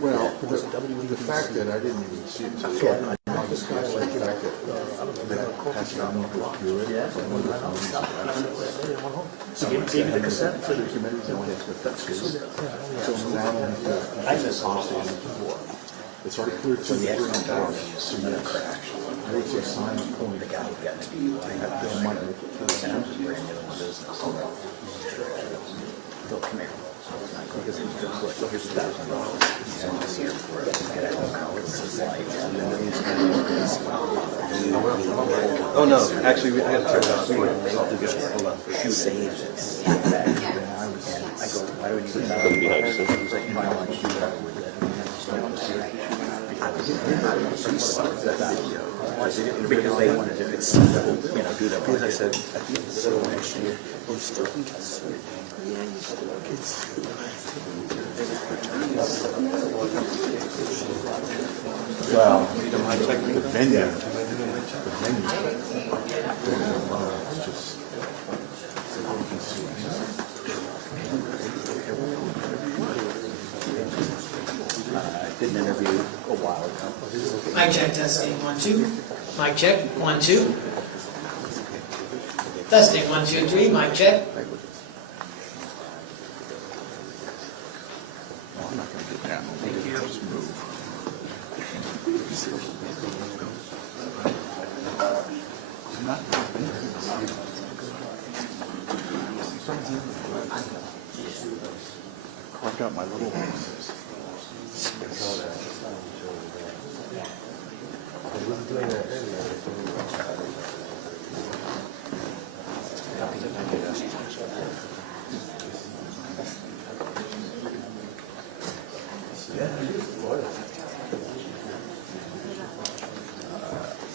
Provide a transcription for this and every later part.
Well, the fact that I didn't even see it, so I this guy like the fact that passed out no good. So gave you the cassette? So the humidity don't have to touch this. So now I just understand. it's already cleared to the extra hours. So yes, I would say sign a point. The guy who got in a DUI, They might make it clear. and I'm just brand new in the business. Phil, come here. Because it was just like, well, here's $1,000. He's on this year for it. Get out of college, it's like, and then he's Oh no, actually, I had to turn it off. Hold on. save this. And I go, why do we need $1,000? He's like, you know, I want you to do that with it. Because they wanted to, it's, you know, do that. Because I said, at the end of the next year, we're still in custody. Well, the venue, it's just, I did an interview a while ago. Mic check, testing, 1, 2. Mic check, 1, 2. Testing, 1, 2, 3. Mic check. I'm not gonna get down. Thank you. Just move. I'm not. Carved out my little horses.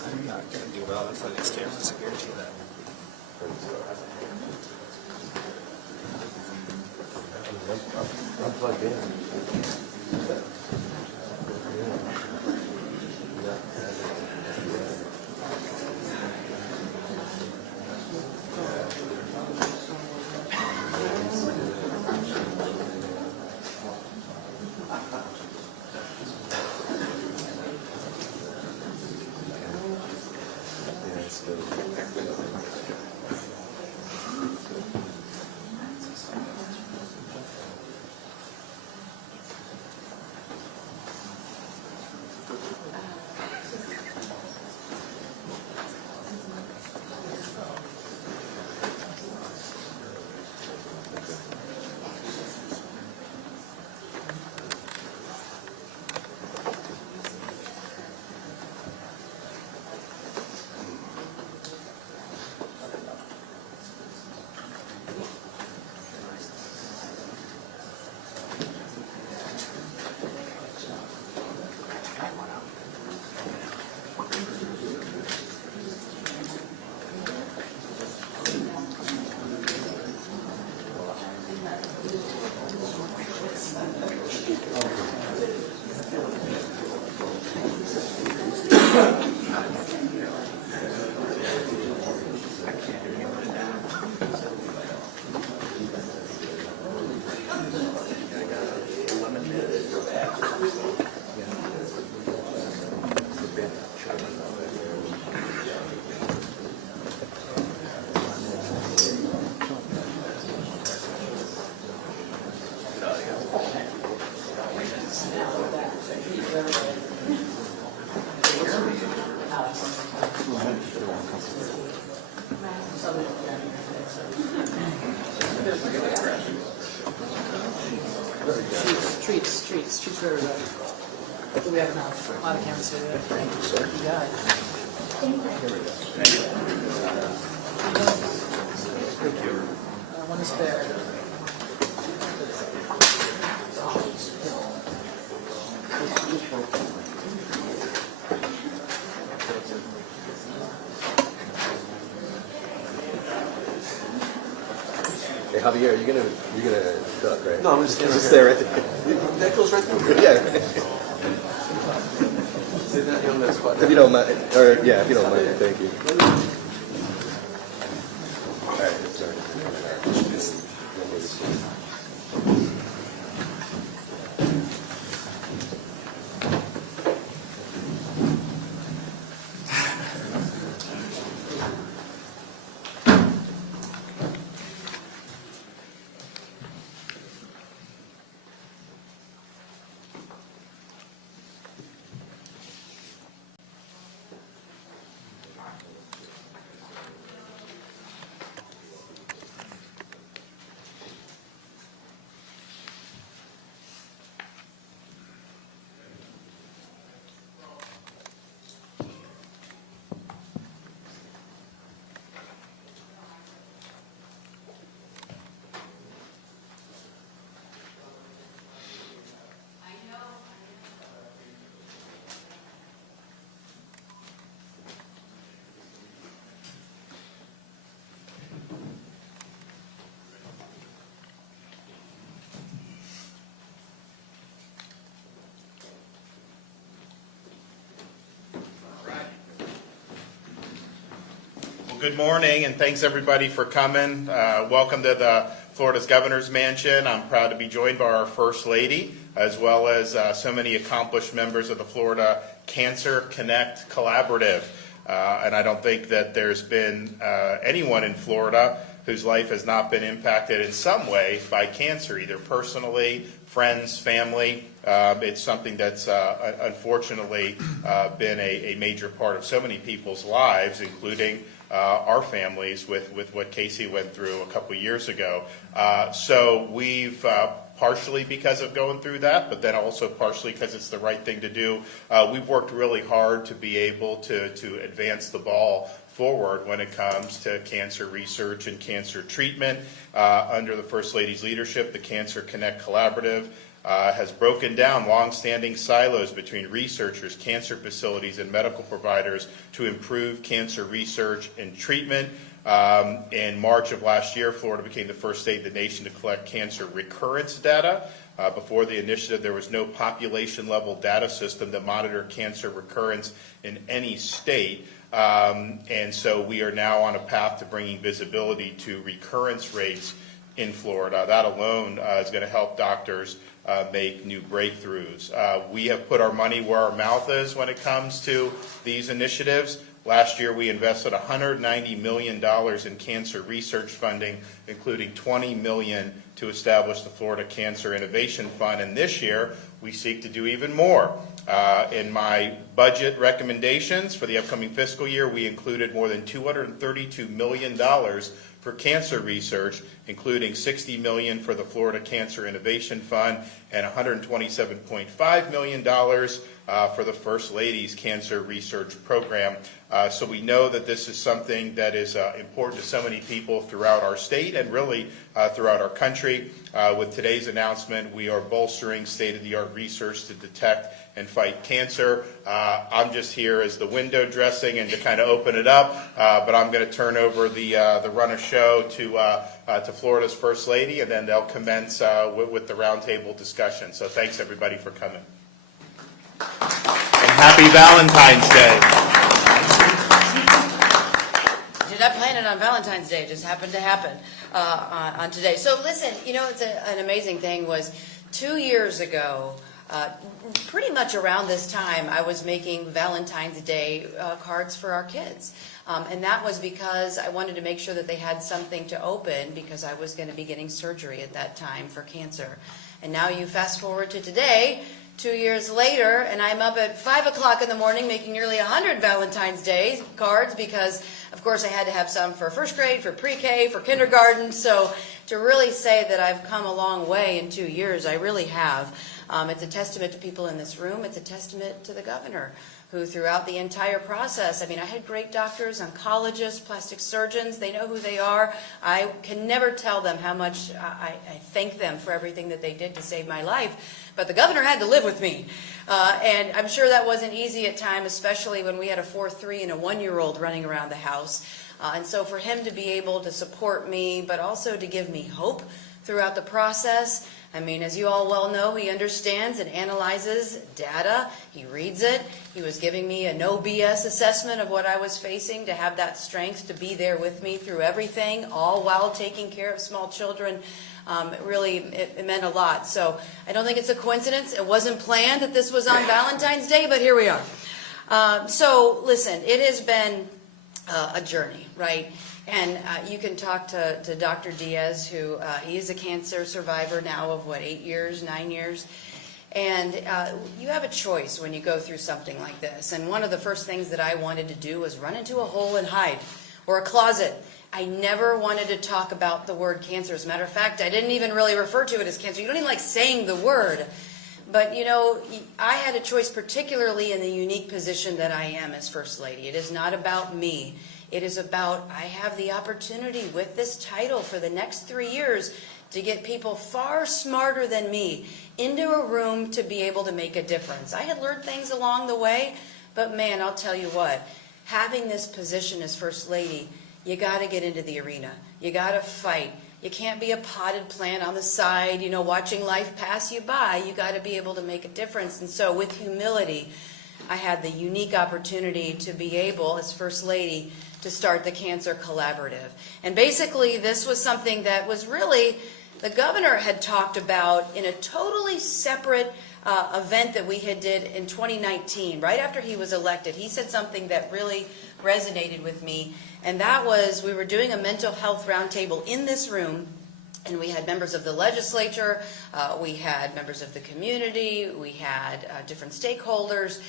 I'm not going to do well in front of these cameras, I guarantee that. I'm plugged in. Treats for everybody. Do we have enough? A lot of cameras here. You got it. One is there. Hey Javier, you're gonna duck, right? No, I'm just stay right there. That goes right through. Yeah. Sit down on that spot. If you don't mind, or yeah, if you don't mind, thank you. All right, sorry. Good morning, and thanks everybody for coming. Welcome to the Florida's Governor's Mansion. I'm proud to be joined by our First Lady, as well as so many accomplished members of the Florida Cancer Connect Collaborative. And I don't think that there's been anyone in Florida whose life has not been impacted in some way by cancer, either personally, friends, family. It's something that's unfortunately been a major part of so many people's lives, including our families with what Casey went through a couple years ago. So we've partially because of going through that, but then also partially because it's the right thing to do. We've worked really hard to be able to advance the ball forward when it comes to cancer research and cancer treatment. Under the First Lady's leadership, the Cancer Connect Collaborative has broken down long-standing silos between researchers, cancer facilities, and medical providers to improve cancer research and treatment. In March of last year, Florida became the first state in the nation to collect cancer recurrence data. Before the initiative, there was no population-level data system to monitor cancer recurrence in any state. And so we are now on a path to bringing visibility to recurrence rates in Florida. That alone is going to help doctors make new breakthroughs. We have put our money where our mouth is when it comes to these initiatives. Last year, we invested $190 million in cancer research funding, including $20 million to establish the Florida Cancer Innovation Fund. And this year, we seek to do even more. In my budget recommendations for the upcoming fiscal year, we included more than $232 million for cancer research, including $60 million for the Florida Cancer Innovation Fund and $127.5 million for the First Lady's Cancer Research Program. So we know that this is something that is important to so many people throughout our state and really throughout our country. With today's announcement, we are bolstering state-of-the-art research to detect and fight cancer. I'm just here as the window dressing and to kind of open it up, but I'm going to turn over the run of show to Florida's First Lady, and then they'll commence with the roundtable discussion. So thanks everybody for coming. And happy Valentine's Day. Did not plan it on Valentine's Day, it just happened to happen on today. So listen, you know, it's an amazing thing was 2 years ago, pretty much around this time, I was making Valentine's Day cards for our kids. And that was because I wanted to make sure that they had something to open because I was going to be getting surgery at that time for cancer. And now you fast forward to today, 2 years later, and I'm up at 5 o'clock in the morning making nearly 100 Valentine's Day cards because, of course, I had to have some for first grade, for pre-K, for kindergarten. So to really say that I've come a long way in 2 years, I really have. It's a testament to people in this room. It's a testament to the governor, who throughout the entire process, I mean, I had great doctors, oncologists, plastic surgeons. They know who they are. I can never tell them how much I thank them for everything that they did to save my life. But the governor had to live with me. And I'm sure that wasn't easy at times, especially when we had a 4, 3, and a 1-year-old running around the house. And so for him to be able to support me, but also to give me hope throughout the process. I mean, as you all well know, he understands and analyzes data. He reads it. He was giving me a no BS assessment of what I was facing, to have that strength to be there with me through everything, all while taking care of small children. It meant a lot. So I don't think it's a coincidence. It wasn't planned that this was on Valentine's Day, but here we are. So listen, it has been a journey, right? And you can talk to Dr. Diaz, who he is a cancer survivor now of 8 years, 9 years. And you have a choice when you go through something like this. And one of the first things that I wanted to do was run into a hole and hide, or a closet. I never wanted to talk about the word cancer. As a matter of fact, I didn't even really refer to it as cancer. You don't even like saying the word. But, you know, I had a choice, particularly in the unique position that I am as First Lady. It is not about me. It is about, I have the opportunity with this title for the next 3 years to get people far smarter than me into a room to be able to make a difference. I had learned things along the way, but man, I'll tell you what, having this position as First Lady, you got to get into the arena. You got to fight. You can't be a potted plant on the side, you know, watching life pass you by. You got to be able to make a difference. And so with humility, I had the unique opportunity to be able, as First Lady, to start the Cancer Collaborative. And basically, this was something that was really, the governor had talked about in a totally separate event that we had did in 2019, right after he was elected. He said something that really resonated with me, and that was, we were doing a mental health roundtable in this room, and we had members of the legislature, we had members of the community, we had different stakeholders,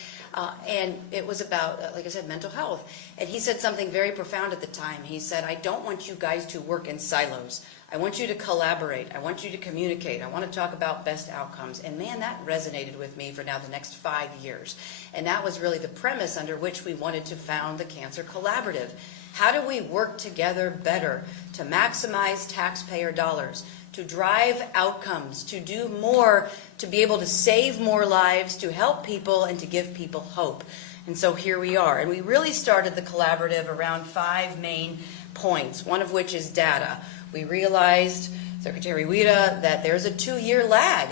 and it was about, like I said, mental health. And he said something very profound at the time. He said, I don't want you guys to work in silos. I want you to collaborate. I want you to communicate. I want to talk about best outcomes. And man, that resonated with me for now the next 5 years. And that was really the premise under which we wanted to found the Cancer Collaborative. How do we work together better to maximize taxpayer dollars, to drive outcomes, to do more, to be able to save more lives, to help people, and to give people hope? And so here we are. And we really started the collaborative around 5 main points, one of which is data. We realized, Secretary Wida, that there's a 2-year lag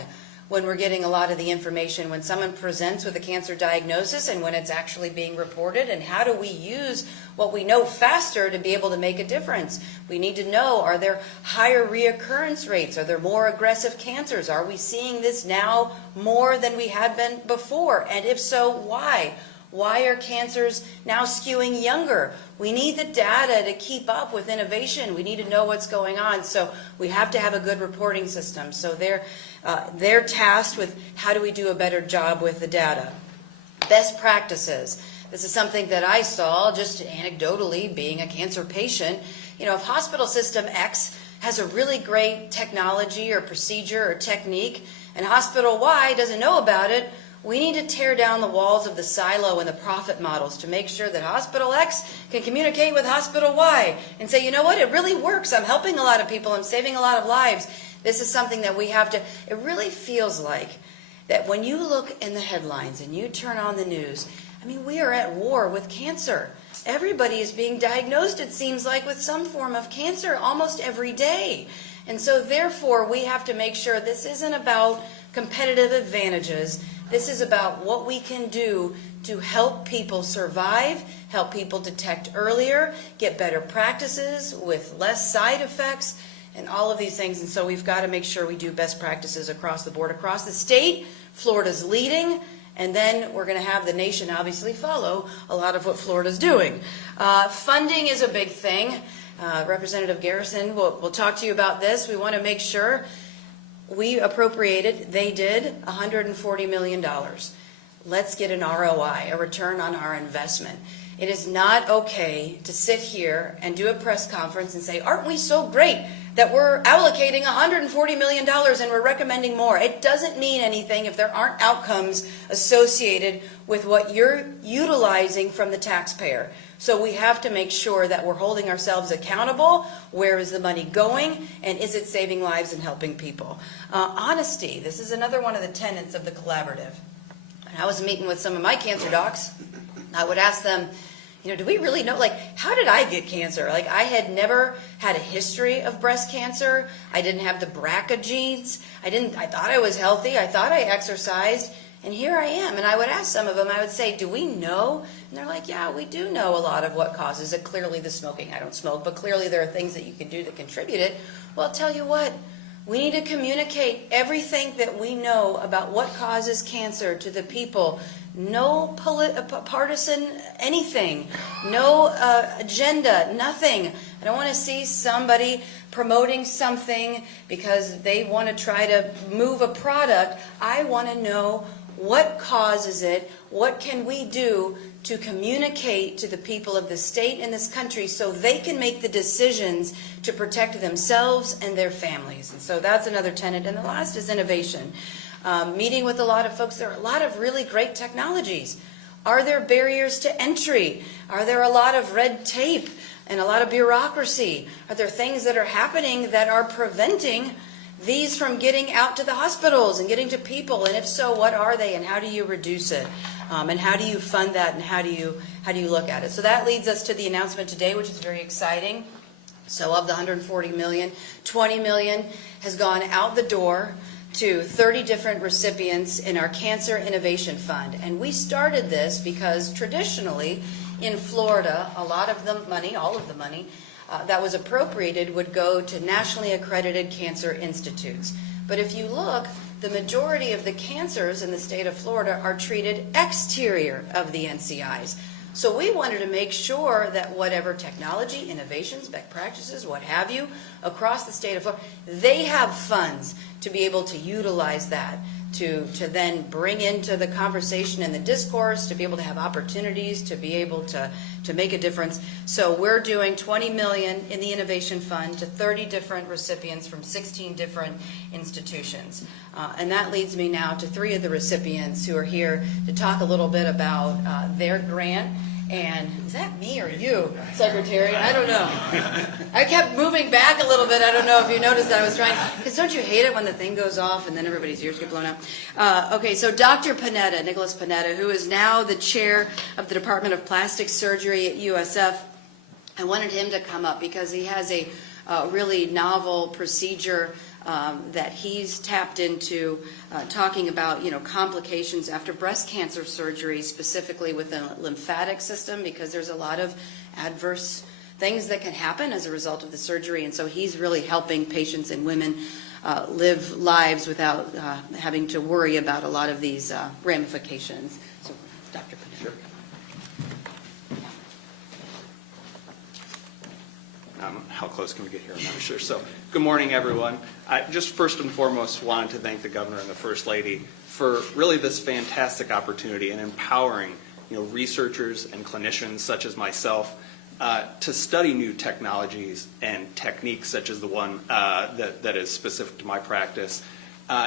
when we're getting a lot of the information when someone presents with a cancer diagnosis and when it's actually being reported. And how do we use what we know faster to be able to make a difference? We need to know, are there higher reoccurrence rates? Are there more aggressive cancers? Are we seeing this now more than we had been before? And if so, why? Why are cancers now skewing younger? We need the data to keep up with innovation. We need to know what's going on. So we have to have a good reporting system. So they're tasked with how do we do a better job with the data. Best practices. This is something that I saw just anecdotally being a cancer patient. You know, if hospital system X has a really great technology or procedure or technique and hospital Y doesn't know about it, we need to tear down the walls of the silo and the profit models to make sure that Hospital X can communicate with Hospital Y and say, you know what, it really works. I'm helping a lot of people. I'm saving a lot of lives. This is something that we have to, it really feels like that when you look in the headlines and you turn on the news, I mean, we are at war with cancer. Everybody is being diagnosed, it seems like, with some form of cancer almost every day. And so therefore, we have to make sure this isn't about competitive advantages. This is about what we can do to help people survive, help people detect earlier, get better practices with less side effects, and all of these things. And so we've got to make sure we do best practices across the board, across the state. Florida's leading, and then we're going to have the nation obviously follow a lot of what Florida's doing. Funding is a big thing. Representative Garrison will talk to you about this. We want to make sure we appropriated, they did, $140 million. Let's get an ROI, a return on our investment. It is not okay to sit here and do a press conference and say, aren't we so great that we're allocating $140 million and we're recommending more. It doesn't mean anything if there aren't outcomes associated with what you're utilizing from the taxpayer. So we have to make sure that we're holding ourselves accountable. Where is the money going? And is it saving lives and helping people? Honesty. This is another one of the tenets of the collaborative. And I was meeting with some of my cancer docs. I would ask them, you know, do we really know, like, how did I get cancer? Like, I had never had a history of breast cancer. I didn't have the BRCA genes. I thought I was healthy. I thought I exercised. And here I am. And I would ask some of them, I would say, do we know? And they're like, yeah, we do know a lot of what causes it. Clearly the smoking. I don't smoke, but clearly there are things that you can do that contribute it. Well, I'll tell you what. We need to communicate everything that we know about what causes cancer to the people. No partisan anything, no agenda, nothing. I don't want to see somebody promoting something because they want to try to move a product. I want to know what causes it, what can we do to communicate to the people of the state and this country so they can make the decisions to protect themselves and their families. And so that's another tenet. And the last is innovation. Meeting with a lot of folks, there are a lot of really great technologies. Are there barriers to entry? Are there a lot of red tape and a lot of bureaucracy? Are there things that are happening that are preventing these from getting out to the hospitals and getting to people? And if so, what are they and how do you reduce it? And how do you fund that and how do you look at it? So that leads us to the announcement today, which is very exciting. So of the $140 million, $20 million has gone out the door to 30 different recipients in our Cancer Innovation Fund. And we started this because traditionally in Florida, a lot of the money, all of the money, that was appropriated would go to nationally accredited cancer institutes. But if you look, the majority of the cancers in the state of Florida are treated exterior of the NCIs. So we wanted to make sure that whatever technology, innovations, best practices, what have you, across the state of Florida, they have funds to be able to utilize that, to then bring into the conversation and the discourse, to be able to have opportunities, to be able to make a difference. So we're doing $20 million in the Innovation Fund to 30 different recipients from 16 different institutions. And that leads me now to 3 of the recipients who are here to talk a little bit about their grant. And is that me or you, Secretary? I don't know. I kept moving back a little bit. I don't know if you noticed that I was trying. Because don't you hate it when the thing goes off and then everybody's ears get blown out? Okay, so Dr. Panetta, Nicholas Panetta, who is now the chair of the Department of Plastic Surgery at USF, I wanted him to come up because he has a really novel procedure that he's tapped into, talking about, complications after breast cancer surgery, specifically with the lymphatic system, because there's a lot of adverse things that can happen as a result of the surgery. And so he's really helping patients and women live lives without having to worry about a lot of these ramifications. So, Dr. Panetta. Sure. How close can we get here? I'm not sure. So, good morning, everyone. I just first and foremost wanted to thank the Governor and the First Lady for really this fantastic opportunity in empowering, researchers and clinicians such as myself to study new technologies and techniques such as the one that is specific to my practice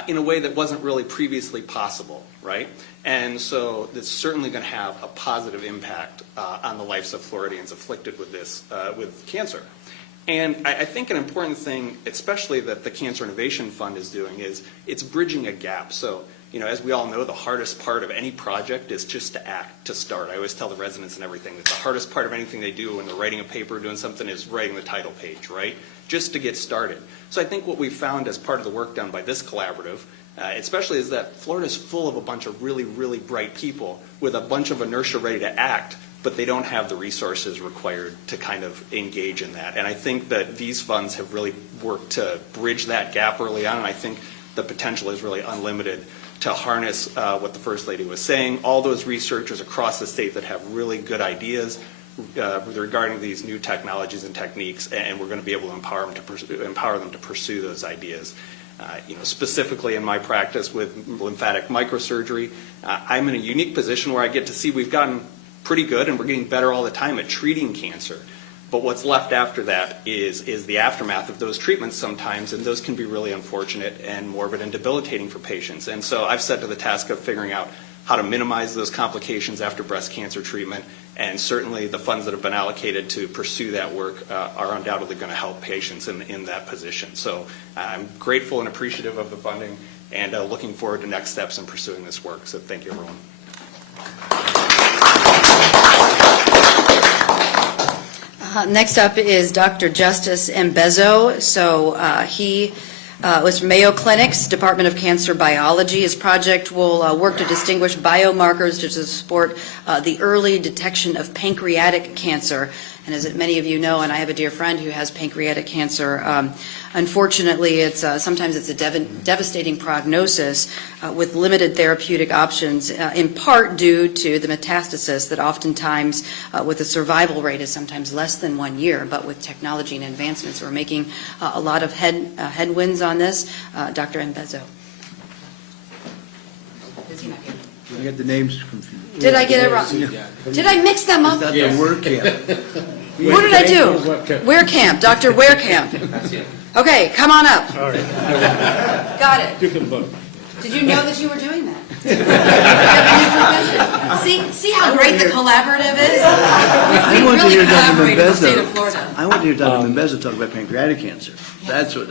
in a way that wasn't really previously possible, right? And so that's certainly going to have a positive impact on the lives of Floridians afflicted with this, with cancer. And I think an important thing, especially that the Cancer Innovation Fund is doing, is it's bridging a gap. So, as we all know, the hardest part of any project is just to act, to start. I always tell the residents and everything that the hardest part of anything they do when they're writing a paper, doing something, is writing the title page, right? Just to get started. So I think what we found as part of the work done by this collaborative, especially, is that Florida's full of a bunch of really, really bright people with a bunch of inertia ready to act, but they don't have the resources required to kind of engage in that. And I think that these funds have really worked to bridge that gap early on, and I think the potential is really unlimited to harness what the First Lady was saying, all those researchers across the state that have really good ideas regarding these new technologies and techniques, and we're going to be able to empower them to pursue those ideas. Specifically in my practice with lymphatic microsurgery, I'm in a unique position where I get to see we've gotten pretty good and we're getting better all the time at treating cancer. But what's left after that is the aftermath of those treatments sometimes, and those can be really unfortunate and morbid and debilitating for patients. And so I've set to the task of figuring out how to minimize those complications after breast cancer treatment, and certainly the funds that have been allocated to pursue that work are undoubtedly going to help patients in that position. So I'm grateful and appreciative of the funding, and looking forward to next steps in pursuing this work. So thank you, everyone. Next up is Dr. Justice Mbezo. So he was from Mayo Clinic's Department of Cancer Biology. His project will work to distinguish biomarkers to support the early detection of pancreatic cancer. And as many of you know, and I have a dear friend who has pancreatic cancer, unfortunately, it's sometimes it's a devastating prognosis with limited therapeutic options, in part due to the metastasis that oftentimes, with a survival rate, is sometimes less than 1 year. But with technology and advancements, we're making a lot of headwinds on this. Dr. Mbezo. Is he not here? I get the names confused. Did I get it wrong? Did I mix them up? Is that the word camp? What did I do? Werecamp, Dr. Werecamp. Okay, come on up. All right. Got it. You can vote. Did you know that you were doing that? See how great the collaborative is? We want to really hear Dr. collaborate in the state of Mbezo. Florida. I want to hear Dr. Mbezo talk about pancreatic cancer. That's what.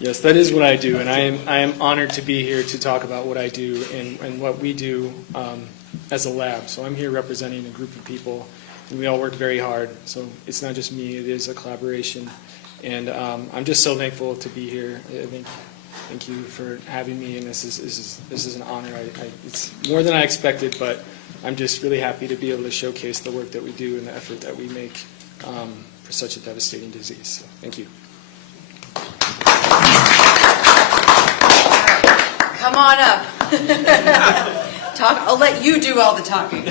Yes, that is what I do, and I am honored to be here to talk about what I do and what we do as a lab. So I'm here representing a group of people, and we all work very hard. So it's not just me; it is a collaboration, and I'm just so thankful to be here. I think Thank you for having me, and this is an honor. It's more than I expected, but I'm just really happy to be able to showcase the work that we do and the effort that we make for such a devastating disease. So, thank you. Come on up. Talk. I'll let you do all the talking.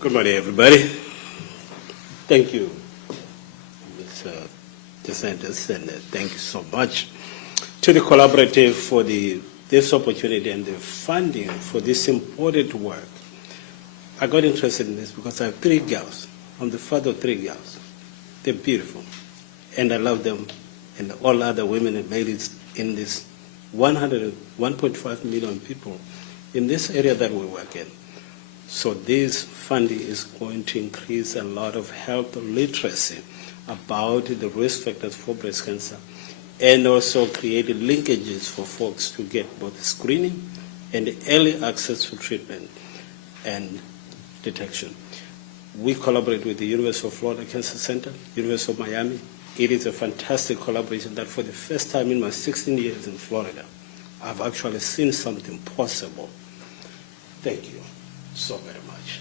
Good morning, everybody. Thank you, Ms. DeSantis, and thank you so much to the collaborative for this opportunity and the funding for this important work. I got interested in this because I have 3 girls. I'm the father of 3 girls. They're beautiful, and I love them, and all other women and ladies in this 1.5 million people in this area that we work in. So this funding is going to increase a lot of health literacy about the risk factors for breast cancer, and also create linkages for folks to get both screening and early access to treatment and detection. We collaborate with the University of Florida Cancer Center, University of Miami. It is a fantastic collaboration that for the first time in my 16 years in Florida, I've actually seen something possible. Thank you so very much.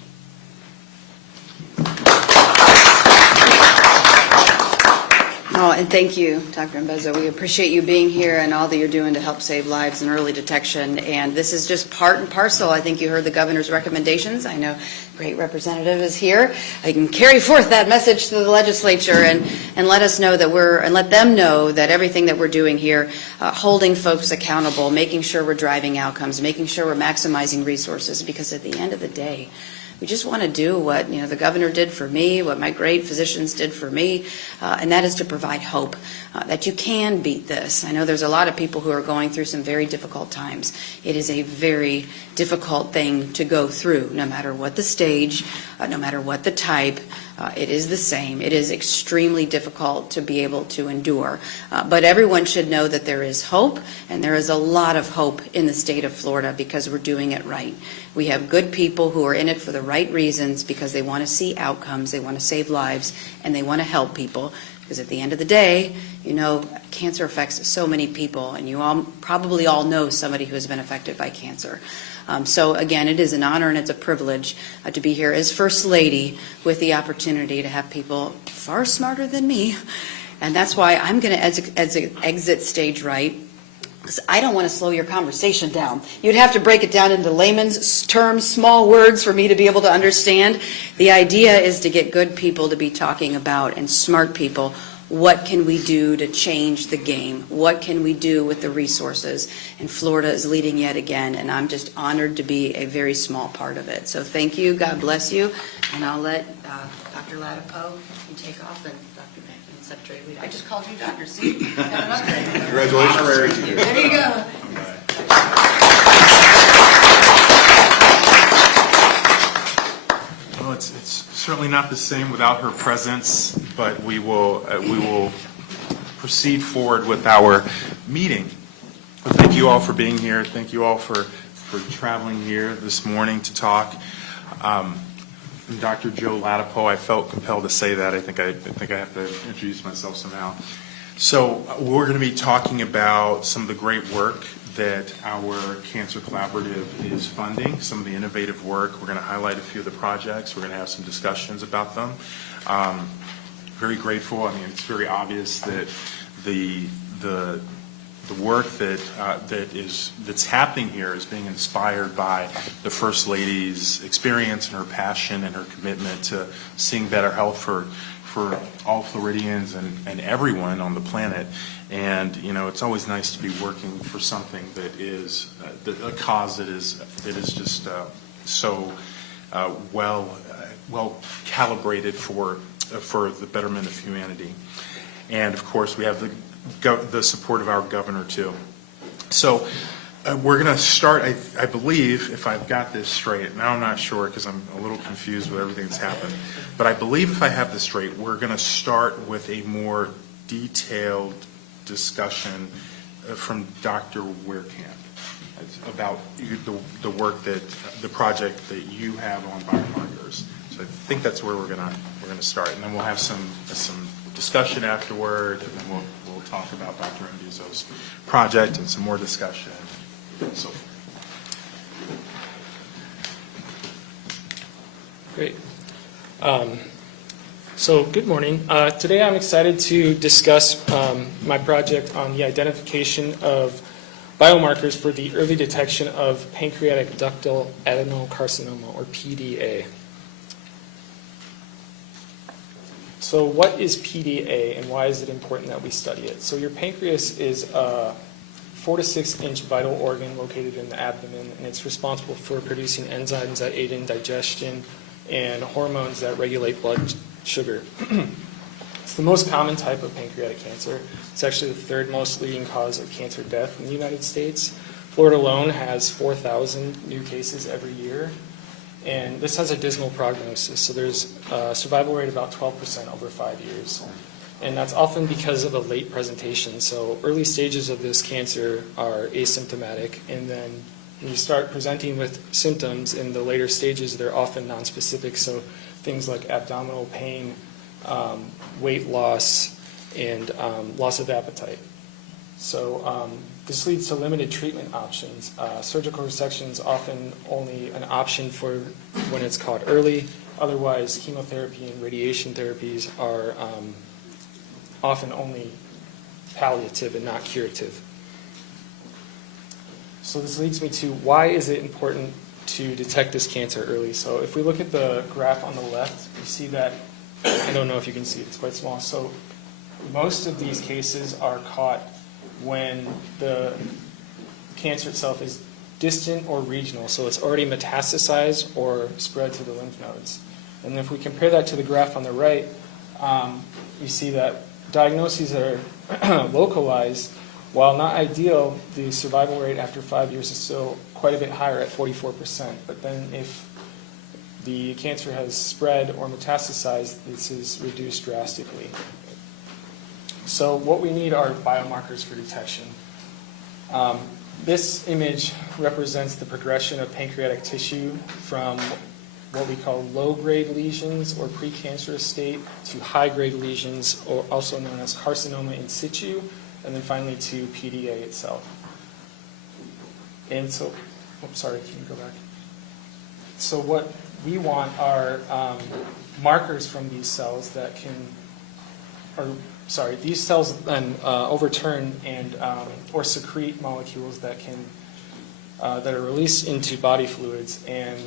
Oh, and thank you, Dr. Mbeza. We appreciate you being here and all that you're doing to help save lives and early detection. And this is just part and parcel. I think you heard the governor's recommendations. I know the great representative is here. I can carry forth that message to the legislature and let us know that and let them know that everything that we're doing here, holding folks accountable, making sure we're driving outcomes, making sure we're maximizing resources, because at the end of the day, we just want to do what the governor did for me, what my great physicians did for me, and that is to provide hope that you can beat this. I know there's a lot of people who are going through some very difficult times. It is a very difficult thing to go through, no matter what the stage, no matter what the type. It is the same. It is extremely difficult to be able to endure. But everyone should know that there is hope, and there is a lot of hope in the state of Florida because we're doing it right. We have good people who are in it for the right reasons because they want to see outcomes, they want to save lives, and they want to help people. Because at the end of the day, cancer affects so many people, and you all probably all know somebody who has been affected by cancer. So again, it is an honor and it's a privilege to be here as First Lady with the opportunity to have people far smarter than me. And that's why I'm going to exit stage right. Because I don't want to slow your conversation down. You'd have to break it down into layman's terms, small words for me to be able to understand. The idea is to get good people to be talking about, and smart people, what can we do to change the game? What can we do with the resources? And Florida is leading yet again, and I'm just honored to be a very small part of it. So thank you, God bless you, and I'll let Dr. Latipo take off, and Dr. Secretary Lee. I just called you Dr. C. Congratulations. There you go. Well, it's certainly not the same without her presence, but we will proceed forward with our meeting. Well, thank you all for being here. Thank you all for traveling here this morning to talk. Dr. Joe Latipo, I felt compelled to say that. I think I have to introduce myself somehow. So we're going to be talking about some of the great work that our Cancer Collaborative is funding, some of the innovative work. We're going to highlight a few of the projects. We're going to have some discussions about them. Very grateful. I mean, it's very obvious that the work that's happening here is being inspired by the First Lady's experience and her passion and her commitment to seeing better health for all Floridians and everyone on the planet. And it's always nice to be working for something that is a cause that is just so well calibrated for the betterment of humanity. And of course, we have the support of our governor too. So we're going to start, I believe, if I've got this straight. Now I'm not sure because I'm a little confused with everything that's happened. But I believe if I have this straight, we're going to start with a more detailed discussion from Dr. Weirkamp about the work the project that you have on biomarkers. So I think that's where we're going to start, and then we'll have some discussion afterward, and then we'll talk about Dr. Mbuzzo's project and some more discussion and so forth. Great. So good morning. Today I'm excited to discuss my project on the identification of biomarkers for the early detection of pancreatic ductal adenocarcinoma, or PDA. So what is PDA and why is it important that we study it? So your pancreas is a 4 to 6 inch vital organ located in the abdomen, and it's responsible for producing enzymes that aid in digestion and hormones that regulate blood sugar. It's the most common type of pancreatic cancer. It's actually the third most leading cause of cancer death in the United States. Florida alone has 4,000 new cases every year, and this has a dismal prognosis. So there's a survival rate of about 12% over 5 years. And that's often because of a late presentation. So early stages of this cancer are asymptomatic, and then when you start presenting with symptoms in the later stages, they're often nonspecific. So things like abdominal pain, weight loss, and loss of appetite. So this leads to limited treatment options. Surgical resection is often only an option for when it's caught early. Otherwise, chemotherapy and radiation therapies are often only palliative and not curative. So this leads me to why is it important to detect this cancer early? So if we look at the graph on the left, you see that, I don't know if you can see it, it's quite small. So most of these cases are caught when the cancer itself is distant or regional, so it's already metastasized or spread to the lymph nodes. And if we compare that to the graph on the right, you see that diagnoses that are localized, while not ideal, the survival rate after 5 years is still quite a bit higher at 44%. But then if the cancer has spread or metastasized, this is reduced drastically. So what we need are biomarkers for detection. This image represents the progression of pancreatic tissue from what we call low-grade lesions or precancerous state to high-grade lesions, or also known as carcinoma in situ, and then finally to PDA itself. And so, oops, sorry, can you go back? So what we want are markers from these cells that can, these cells then overturn and or secrete molecules that can that are released into body fluids, and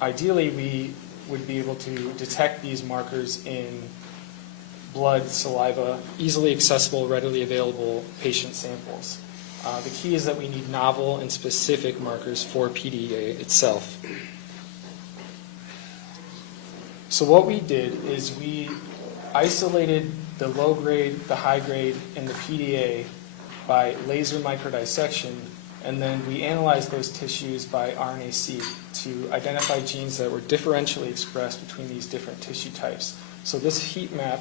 ideally we would be able to detect these markers in blood, saliva, easily accessible, readily available patient samples. The key is that we need novel and specific markers for PDA itself. So what we did is we isolated the low grade, the high grade, and the PDA by laser microdissection, and then we analyzed those tissues by RNA-seq to identify genes that were differentially expressed between these different tissue types. So this heat map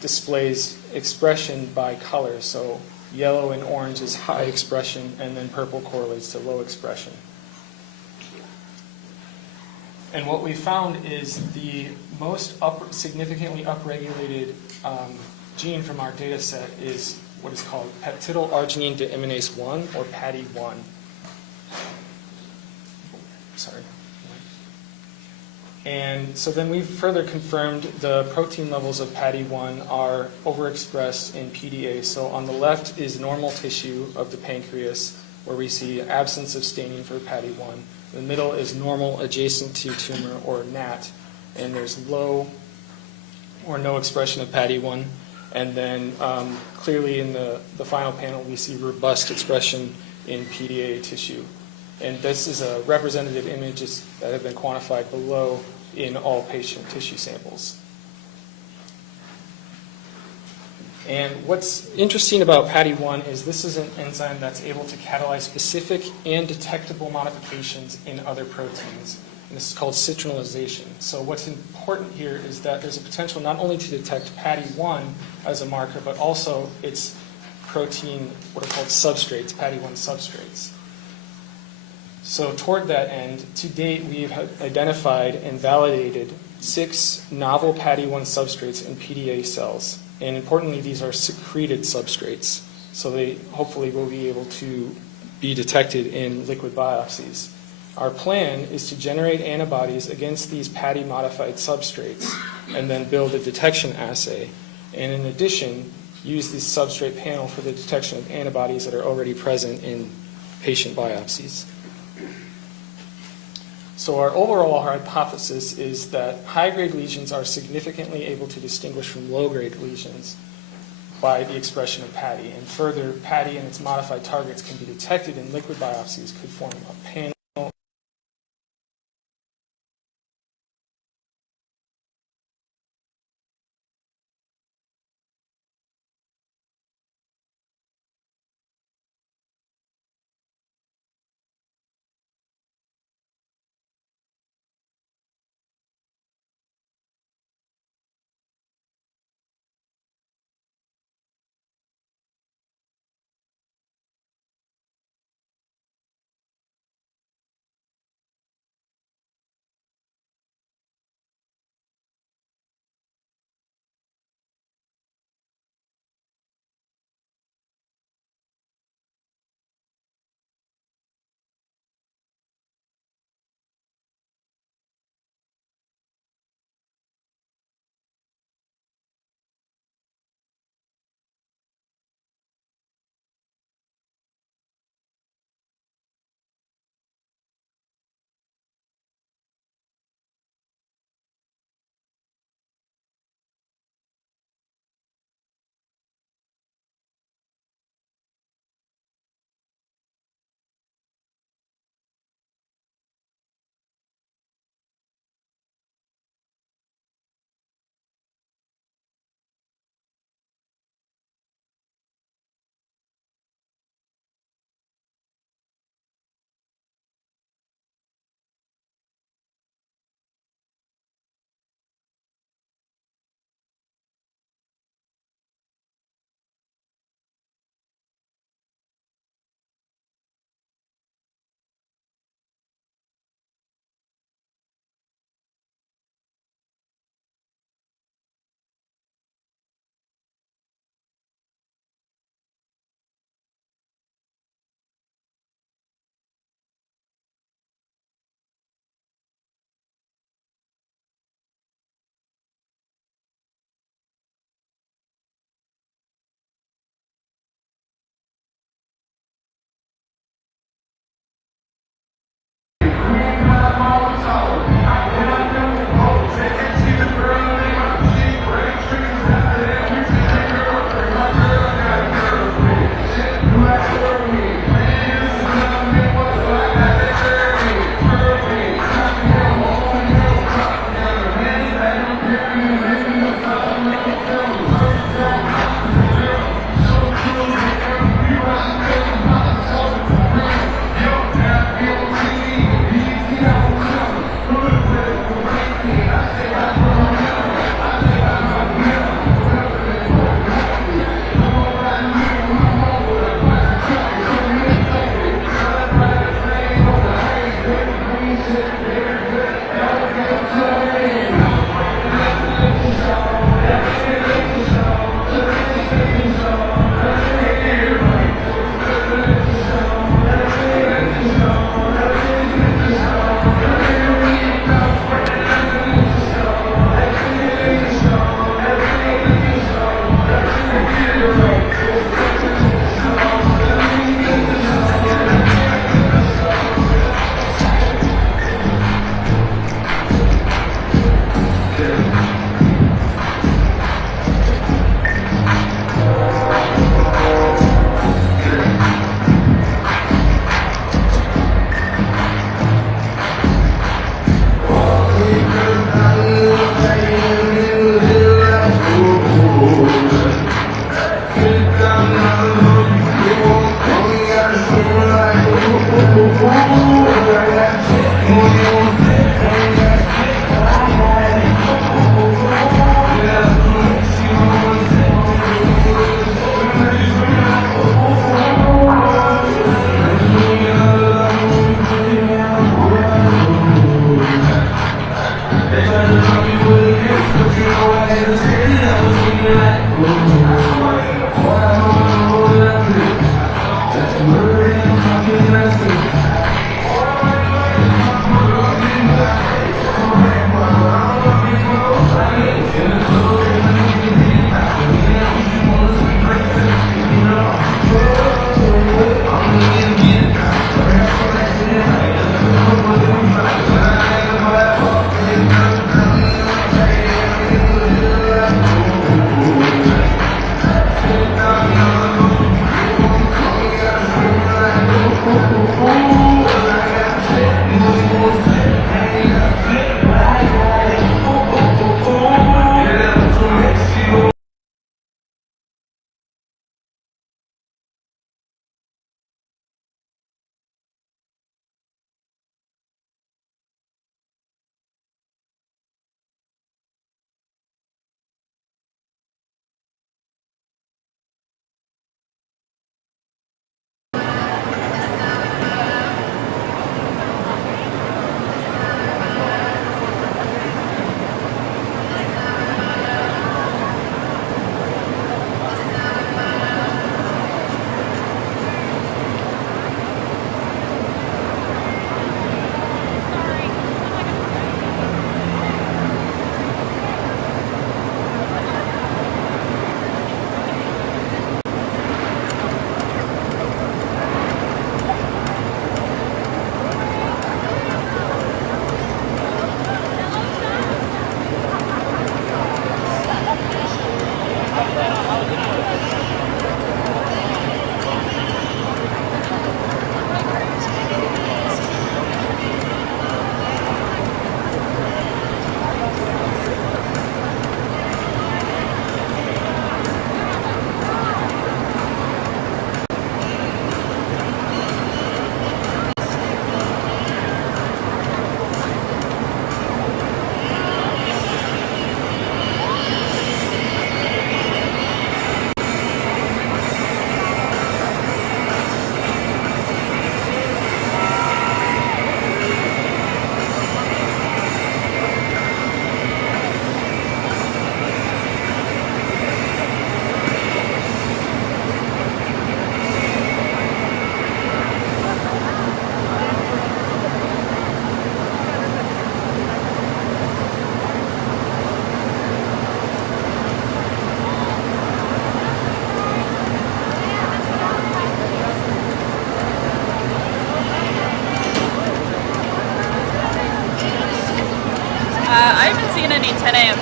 displays expression by color. So yellow and orange is high expression, and then purple correlates to low expression. And what we found is the most significantly upregulated gene from our data set is what is called peptidylarginine deaminase 1, or PADI1. Sorry. And so then we've further confirmed the protein levels of PADI1 are overexpressed in PDA. So on the left is normal tissue of the pancreas, where we see absence of staining for PADI1. The middle is normal adjacent to tumor, or NAT, and there's low or no expression of PADI1. And then clearly in the final panel, we see robust expression in PDA tissue. And this is a representative images that have been quantified below in all patient tissue samples. And what's interesting about PADI1 is this is an enzyme that's able to catalyze specific and detectable modifications in other proteins. And this is called citronellization. So what's important here is that there's a potential not only to detect PADI1 as a marker, but also its protein, what are called substrates, PADI1 substrates. So toward that end, to date, we've identified and validated 6 novel PADD1 substrates in PDA cells. And importantly, these are secreted substrates, so they hopefully will be able to be detected in liquid biopsies. Our plan is to generate antibodies against these PADD-modified substrates and then build a detection assay. And in addition, use this substrate panel for the detection of antibodies that are already present in patient biopsies. So our overall hypothesis is that high-grade lesions are significantly able to distinguish from low-grade lesions by the expression of PADD. And further, PADD and its modified targets can be detected in liquid biopsies, could form a panel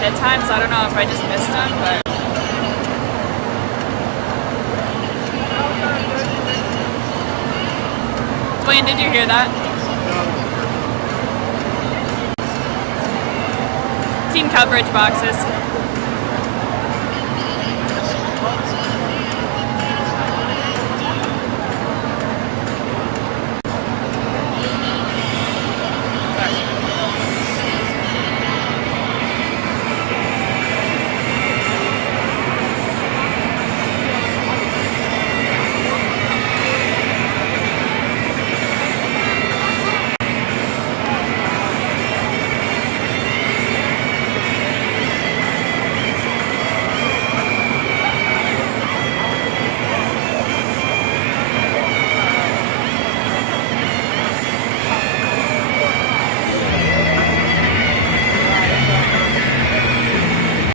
ahead of time, so I don't know if I just missed them, but. Dwayne, did you hear that? Team coverage boxes.